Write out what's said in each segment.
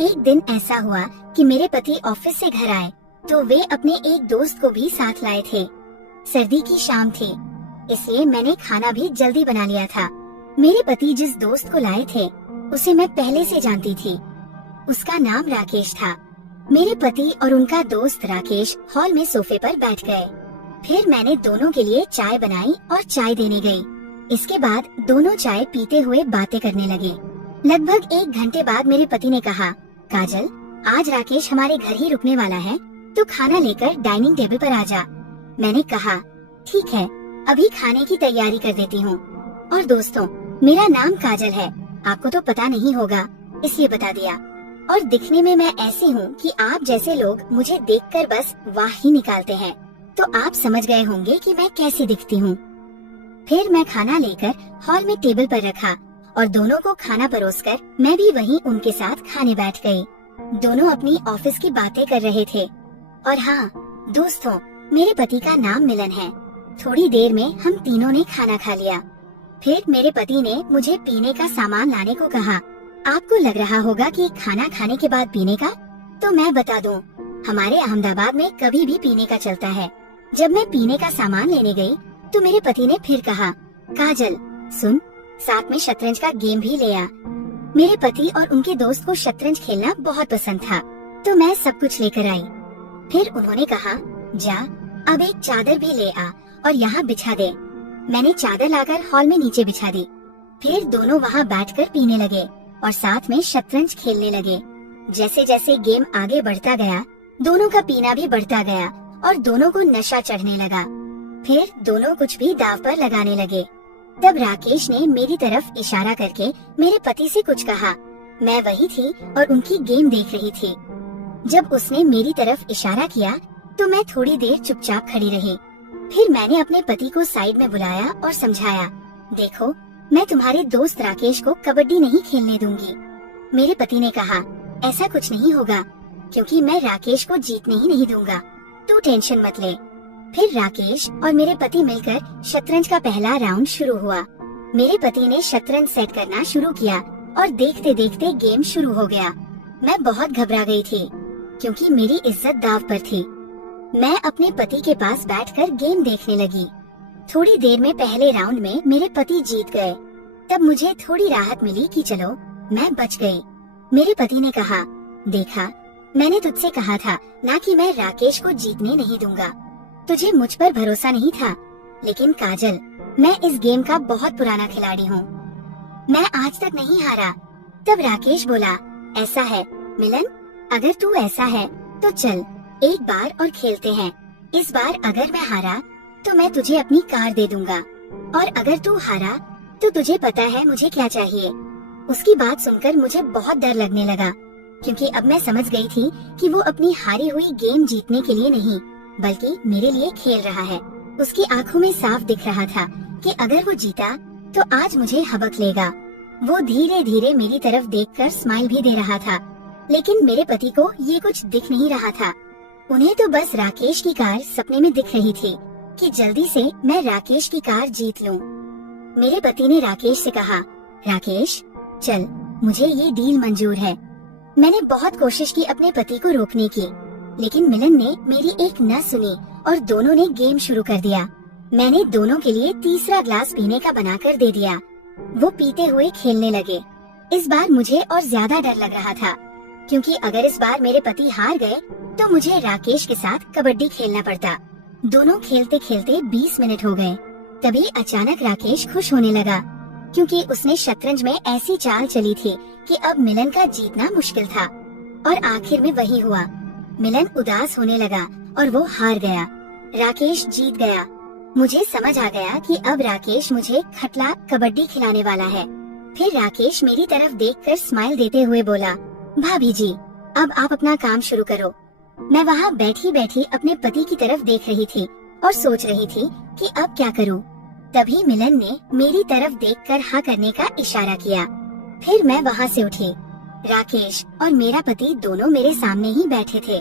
एक दिन ऐसा हुआ कि मेरे पति ऑफिस से घर आए तो वे अपने एक दोस्त को भी साथ लाए थे। सर्दी की शाम थी, इसलिए मैंने खाना भी जल्दी बना लिया था। मेरे पति जिस दोस्त को लाए थे उसे मैं पहले से जानती थी। उसका नाम राकेश था। मेरे पति और उनका दोस्त राकेश हॉल में सोफे पर बैठ गए। फिर मैंने दोनों के लिए चाय बनाई और चाय देने गई। इसके बाद दोनों चाय पीते हुए बातें करने लगे। लगभग 1 घंटे बाद मेरे पति ने कहा, काजल, आज राकेश हमारे घर ही रुकने वाला है, तो खाना लेकर डाइनिंग टेबल पर आ जा। मैंने कहा, ठीक है, अभी खाने की तैयारी कर देती हूँ। और दोस्तों, मेरा नाम काजल है, आपको तो पता नहीं होगा, इसलिए बता दिया। और दिखने में मैं ऐसी हूँ कि आप जैसे लोग मुझे देखकर बस वाह ही निकालते हैं, तो आप समझ गए होंगे कि मैं कैसी दिखती हूँ। फिर मैं खाना लेकर हॉल में टेबल पर रखा और दोनों को खाना परोसकर मैं भी वहीं उनके साथ खाने बैठ गई। दोनों अपनी ऑफिस की बातें कर रहे थे। और हाँ दोस्तों, मेरे पति का नाम मिलन है। थोड़ी देर में हम तीनों ने खाना खा लिया। फिर मेरे पति ने मुझे पीने का सामान लाने को कहा। आपको लग रहा होगा कि खाना खाने के बाद पीने का, तो मैं बता दूं, हमारे अहमदाबाद में कभी भी पीने का चलता है। जब मैं पीने का सामान लेने गई तो मेरे पति ने फिर कहा, काजल सुन, साथ में शतरंज का गेम भी ले आ। मेरे पति और उनके दोस्त को शतरंज खेलना बहुत पसंद था, तो मैं सब कुछ लेकर आई। फिर उन्होंने कहा, जा अब एक चादर भी ले आ और यहाँ बिछा दे। मैंने चादर लाकर हॉल में नीचे बिछा दी। फिर दोनों वहाँ बैठकर पीने लगे और साथ में शतरंज खेलने लगे। जैसे जैसे गेम आगे बढ़ता गया, दोनों का पीना भी बढ़ता गया और दोनों को नशा चढ़ने लगा। फिर दोनों कुछ भी दांव पर लगाने लगे। तब राकेश ने मेरी तरफ इशारा करके मेरे पति से कुछ कहा। मैं वही थी और उनकी गेम देख रही थी। जब उसने मेरी तरफ इशारा किया तो मैं थोड़ी देर चुपचाप खड़ी रही। फिर मैंने अपने पति को साइड में बुलाया और समझाया, देखो, मैं तुम्हारे दोस्त राकेश को कबड्डी नहीं खेलने दूंगी। मेरे पति ने कहा, ऐसा कुछ नहीं होगा, क्योंकि मैं राकेश को जीतने ही नहीं दूंगा, तू टेंशन मत ले। फिर राकेश और मेरे पति मिलकर शतरंज का पहला राउंड शुरू हुआ। मेरे पति ने शतरंज सेट करना शुरू किया और देखते देखते गेम शुरू हो गया। मैं बहुत घबरा गई थी, क्योंकि मेरी इज्जत दांव पर थी। मैं अपने पति के पास बैठकर गेम देखने लगी। थोड़ी देर में पहले राउंड में मेरे पति जीत गए। तब मुझे थोड़ी राहत मिली कि चलो, मैं बच गई। मेरे पति ने कहा, देखा, मैंने तुझसे कहा था ना कि मैं राकेश को जीतने नहीं दूंगा। तुझे मुझ पर भरोसा नहीं था, लेकिन काजल, मैं इस गेम का बहुत पुराना खिलाड़ी हूँ। मैं आज तक नहीं हारा। तब राकेश बोला, ऐसा है मिलन, अगर तू ऐसा है तो चल एक बार और खेलते हैं। इस बार अगर मैं हारा तो मैं तुझे अपनी कार दे दूंगा, और अगर तू हारा तो तुझे पता है मुझे क्या चाहिए। उसकी बात सुनकर मुझे बहुत डर लगने लगा, क्योंकि अब मैं समझ गई थी कि वो अपनी हारी हुई गेम जीतने के लिए नहीं, बल्कि मेरे लिए खेल रहा है। उसकी आंखों में साफ दिख रहा था कि अगर वो जीता तो आज मुझे हबक लेगा। वो धीरे धीरे मेरी तरफ देखकर स्माइल भी दे रहा था, लेकिन मेरे पति को ये कुछ दिख नहीं रहा था। उन्हें तो बस राकेश की कार सपने में दिख रही थी कि जल्दी से मैं राकेश की कार जीत लूं। मेरे पति ने राकेश से कहा, राकेश चल, मुझे ये डील मंजूर है। मैंने बहुत कोशिश की अपने पति को रोकने की, लेकिन मिलन ने मेरी एक न सुनी और दोनों ने गेम शुरू कर दिया। मैंने दोनों के लिए तीसरा ग्लास पीने का बनाकर दे दिया। वो पीते हुए खेलने लगे। इस बार मुझे और ज्यादा डर लग रहा था, क्योंकि अगर इस बार मेरे पति हार गए तो मुझे राकेश के साथ कबड्डी खेलना पड़ता। दोनों खेलते खेलते 20 मिनट हो गए। तभी अचानक राकेश खुश होने लगा, क्योंकि उसने शतरंज में ऐसी चाल चली थी कि अब मिलन का जीतना मुश्किल था। और आखिर में वही हुआ। मिलन उदास होने लगा और वो हार गया। राकेश जीत गया। मुझे समझ आ गया कि अब राकेश मुझे खटला कबड्डी खिलाने वाला है। फिर राकेश मेरी तरफ देखकर स्माइल देते हुए बोला, भाभी जी, अब आप अपना काम शुरू करो। मैं वहाँ बैठी बैठी अपने पति की तरफ देख रही थी और सोच रही थी कि अब क्या करूँ। तभी मिलन ने मेरी तरफ देखकर हाँ करने का इशारा किया। फिर मैं वहाँ से उठी। राकेश और मेरा पति दोनों मेरे सामने ही बैठे थे।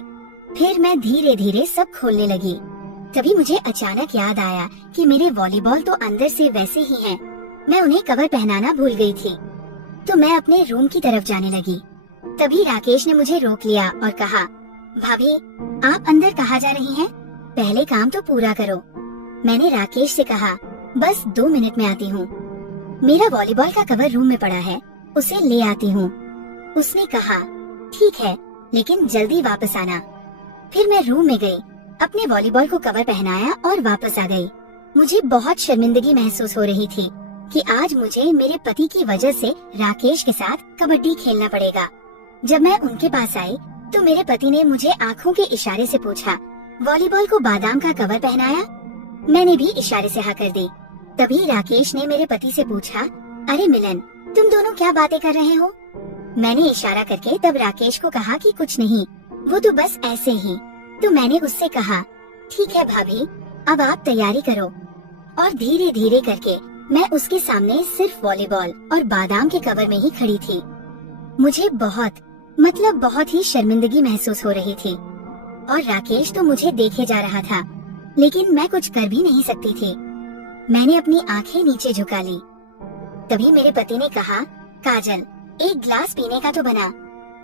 फिर मैं धीरे धीरे सब खोलने लगी। तभी मुझे अचानक याद आया कि मेरे वॉलीबॉल तो अंदर से वैसे ही हैं। मैं उन्हें कवर पहनाना भूल गई थी। तो मैं अपने रूम की तरफ जाने लगी। तभी राकेश ने मुझे रोक लिया और कहा, भाभी आप अंदर कहाँ जा रही हैं? पहले काम तो पूरा करो। मैंने राकेश से कहा, बस 2 मिनट में आती हूँ। मेरा वॉलीबॉल का कवर रूम में पड़ा है, उसे ले आती हूँ। उसने कहा, ठीक है, लेकिन जल्दी वापस आना। फिर मैं रूम में गई, अपने वॉलीबॉल को कवर पहनाया और वापस आ गई। मुझे बहुत शर्मिंदगी महसूस हो रही थी कि आज मुझे मेरे पति की वजह से राकेश के साथ कबड्डी खेलना पड़ेगा। जब मैं उनके पास आई तो मेरे पति ने मुझे आंखों के इशारे से पूछा, वॉलीबॉल को बादाम का कवर पहनाया? मैंने भी इशारे से हाँ कर दी। तभी राकेश ने मेरे पति से पूछा, अरे मिलन, तुम दोनों क्या बातें कर रहे हो? मैंने इशारा करके तब राकेश को कहा कि कुछ नहीं, वो तो बस ऐसे ही। तो मैंने उससे कहा, ठीक है भाभी, अब आप तैयारी करो। और धीरे धीरे करके मैं उसके सामने सिर्फ वॉलीबॉल और बादाम के कवर में ही खड़ी थी। मुझे बहुत ही शर्मिंदगी महसूस हो रही थी और राकेश तो मुझे देखे जा रहा था, लेकिन मैं कुछ कर भी नहीं सकती थी। मैंने अपनी आंखें नीचे झुका ली। तभी मेरे पति ने कहा, काजल, एक ग्लास पीने का तो बना।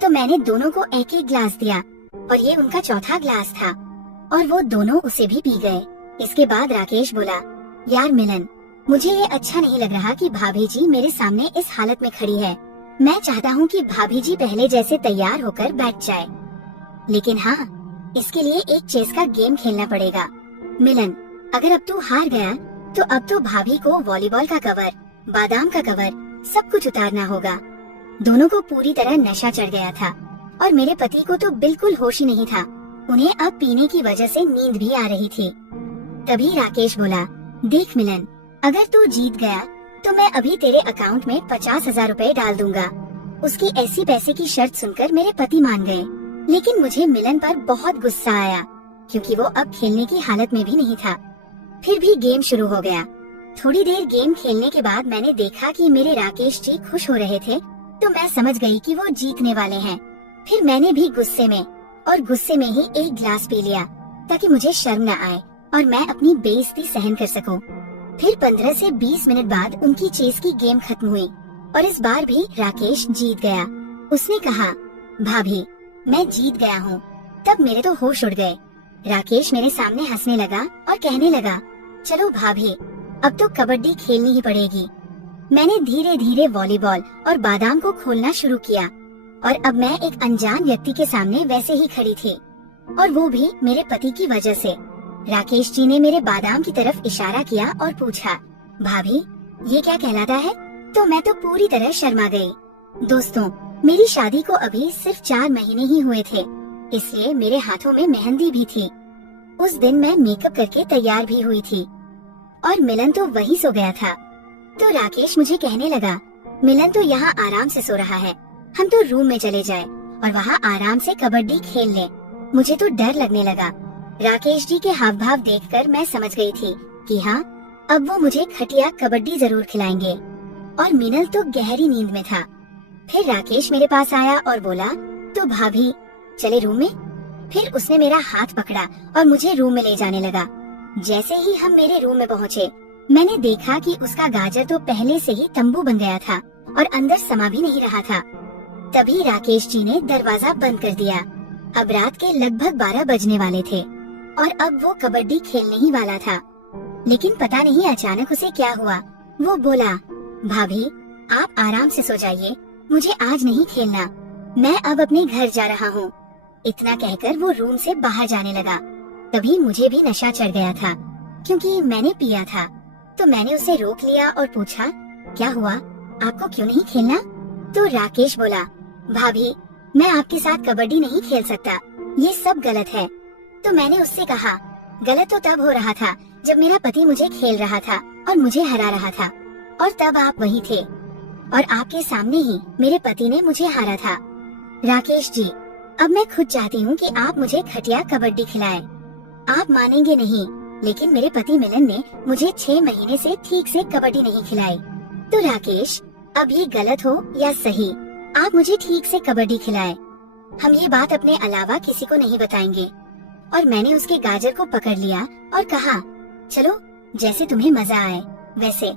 तो मैंने दोनों को एक एक ग्लास दिया और ये उनका चौथा ग्लास था और वो दोनों उसे भी पी गए। इसके बाद राकेश बोला, यार मिलन, मुझे ये अच्छा नहीं लग रहा कि भाभी जी मेरे सामने इस हालत में खड़ी है। मैं चाहता हूँ कि भाभी जी पहले जैसे तैयार होकर बैठ जाए, लेकिन हाँ, इसके लिए एक चेस का गेम खेलना पड़ेगा। मिलन, अगर अब तू हार गया तो अब तो भाभी को वॉलीबॉल का कवर, बादाम का कवर, सब कुछ उतारना होगा। दोनों को पूरी तरह नशा चढ़ गया था और मेरे पति को तो बिल्कुल होश ही नहीं था। उन्हें अब पीने की वजह से नींद भी आ रही थी। तभी राकेश बोला, देख मिलन, अगर तू जीत गया तो मैं अभी तेरे अकाउंट में 50,000 रुपए डाल दूंगा। उसकी ऐसी पैसे की शर्त सुनकर मेरे पति मान गए, लेकिन मुझे मिलन पर बहुत गुस्सा आया क्योंकि वो अब खेलने की हालत में भी नहीं था। फिर भी गेम शुरू हो गया। थोड़ी देर गेम खेलने के बाद मैंने देखा कि मेरे राकेश जी खुश हो रहे थे, तो मैं समझ गई कि वो जीतने वाले हैं। फिर मैंने भी गुस्से में ही एक ग्लास पी लिया ताकि मुझे शर्म न आए और मैं अपनी बेइज्जती सहन कर सकूं। फिर 15 से 20 मिनट बाद उनकी चेस की गेम खत्म हुई और इस बार भी राकेश जीत गया। उसने कहा, भाभी, मैं जीत गया हूँ। तब मेरे तो होश उड़ गए। राकेश मेरे सामने हंसने लगा और कहने लगा, चलो भाभी, अब तो कबड्डी खेलनी ही पड़ेगी। मैंने धीरे धीरे वॉलीबॉल और बादाम को खोलना शुरू किया और अब मैं एक अनजान व्यक्ति के सामने वैसे ही खड़ी थी, और वो भी मेरे पति की वजह से। राकेश जी ने मेरे बादाम की तरफ इशारा किया और पूछा, भाभी, ये क्या कहलाता है? तो मैं तो पूरी तरह शर्मा गई। दोस्तों, मेरी शादी को अभी सिर्फ 4 महीने ही हुए थे, इसलिए मेरे हाथों में मेहंदी भी थी। उस दिन मैं मेकअप करके तैयार भी हुई थी और मिलन तो वहीं सो गया था। तो राकेश मुझे कहने लगा, मिलन तो यहाँ आराम से सो रहा है, हम तो रूम में चले जाए और वहाँ आराम से कबड्डी खेल लें। मुझे तो डर लगने लगा। राकेश जी के हाव भाव देखकर मैं समझ गई थी कि हाँ, अब वो मुझे खटिया कबड्डी जरूर खिलाएंगे। और मिनल तो गहरी नींद में था। फिर राकेश मेरे पास आया और बोला, तो भाभी, चले रूम में? फिर उसने मेरा हाथ पकड़ा और मुझे रूम में ले जाने लगा। जैसे ही हम मेरे रूम में पहुँचे, मैंने देखा कि उसका गाजर तो पहले से ही तंबू बन गया था और अंदर समा भी नहीं रहा था। तभी राकेश जी ने दरवाजा बंद कर दिया। अब रात के लगभग 12 बजने वाले थे और अब वो कबड्डी खेलने ही वाला था। लेकिन पता नहीं अचानक उसे क्या हुआ। वो बोला, भाभी, आप आराम से सो जाइए, मुझे आज नहीं खेलना, मैं अब अपने घर जा रहा हूँ। इतना कहकर वो रूम से बाहर जाने लगा। तभी मुझे भी नशा चढ़ गया था क्योंकि मैंने पिया था। तो मैंने उसे रोक लिया और पूछा, क्या हुआ, आपको क्यों नहीं खेलना? तो राकेश बोला, भाभी, मैं आपके साथ कबड्डी नहीं खेल सकता, ये सब गलत है। तो मैंने उससे कहा, गलत तो तब हो रहा था जब मेरा पति मुझे खेल रहा था और मुझे हरा रहा था, और तब आप वही थे और आपके सामने ही मेरे पति ने मुझे हारा था। राकेश जी, अब मैं खुद चाहती हूँ कि आप मुझे खटिया कबड्डी खिलाएं। आप मानेंगे नहीं, लेकिन मेरे पति मिलन ने मुझे 6 महीने से ठीक से कबड्डी नहीं खिलाई। तो राकेश, अब ये गलत हो या सही, आप मुझे ठीक से कबड्डी खिलाएं। हम ये बात अपने अलावा किसी को नहीं बताएंगे। और मैंने उसके गाजर को पकड़ लिया और कहा, चलो, जैसे तुम्हें मजा आए वैसे,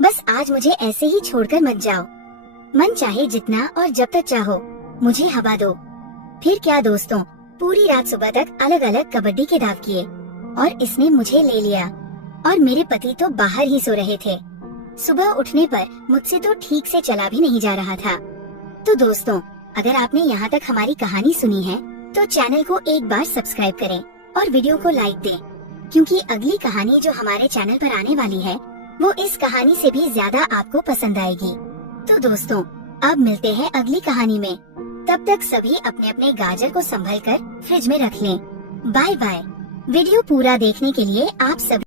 बस आज मुझे ऐसे ही छोड़कर मत जाओ। मन चाहे जितना और जब तक चाहो, मुझे हवा दो। फिर क्या दोस्तों, पूरी रात सुबह तक अलग अलग कबड्डी के दाव किए और इसने मुझे ले लिया और मेरे पति तो बाहर ही सो रहे थे। सुबह उठने पर मुझसे तो ठीक से चला भी नहीं जा रहा था। तो दोस्तों, अगर आपने यहाँ तक हमारी कहानी सुनी है तो चैनल को एक बार सब्सक्राइब करें और वीडियो को लाइक दें, क्योंकि अगली कहानी जो हमारे चैनल पर आने वाली है वो इस कहानी से भी ज्यादा आपको पसंद आएगी। तो दोस्तों, अब मिलते हैं अगली कहानी में। तब तक सभी अपने अपने गाजर को संभल कर फ्रिज में रख लें। Bye bye. वीडियो पूरा देखने के लिए आप सभी